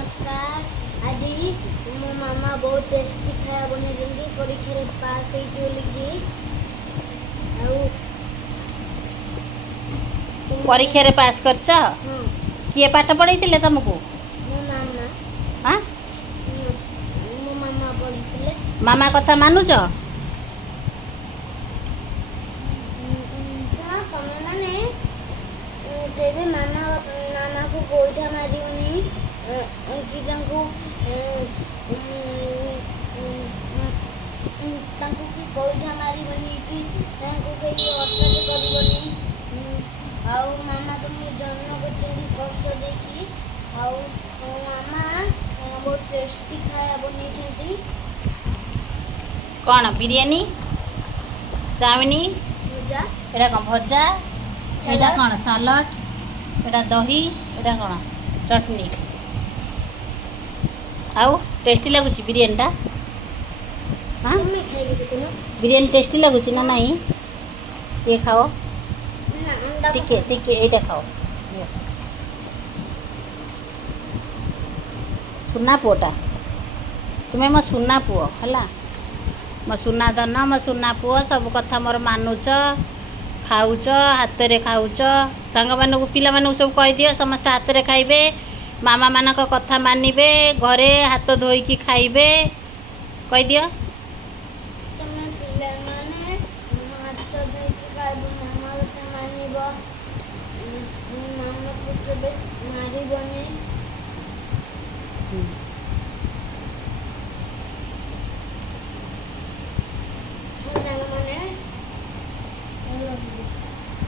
नमस्कार। आज मो मामा बहुत टेस्टी खाया बनेइछन्ती परीक्षा रे पास होई बोलिकी परीक्षा रे पास करछ हाँ किए पाठ पढ़ैतिले तुमको मो मामा हाँ मो मामा पढ़िथिले मामा कथा मानुछ सा तमे माने तेरे मामा मामा को गोइठा मारिउनी कि तांको कि गोइठा मारिबनी कि तांको केही अत्याचार करिबनी आउ मामा तुमको जन्म करछन्ती कष्ट देखी आउ मामा बहुत टेस्टी खाया बनेइछन्ती कौन बिरयानी चाउमिन पूजा एटा कौन भजा एटा कौन सालाड एटा दही एटा कौन चटनी आउ टेस्टी लगुच बिरयानीटा हाँ तुम खाइबे देखुन बिरयानी टेस्टी लगुच ना नहीं ये खाओ ना अंडा टिके टिके एटा खाओ सुना पुओटा तुम्हें मो सुना पुओ है मो सुना धन मो सुना पुओ सब कथा मोर मानुच खाऊच हाथ रे खाऊच सांग मानू पिला मानू सब कह दियो समस्त हाथ रे खाइबे मामा मानक कथा मानिबे घरे हाथ धोईकी खाइबे कह दियो तमे पिला माने हाथ धोइके खाइबो मामा କଥା मानिबो मामा को केबे मारिबनी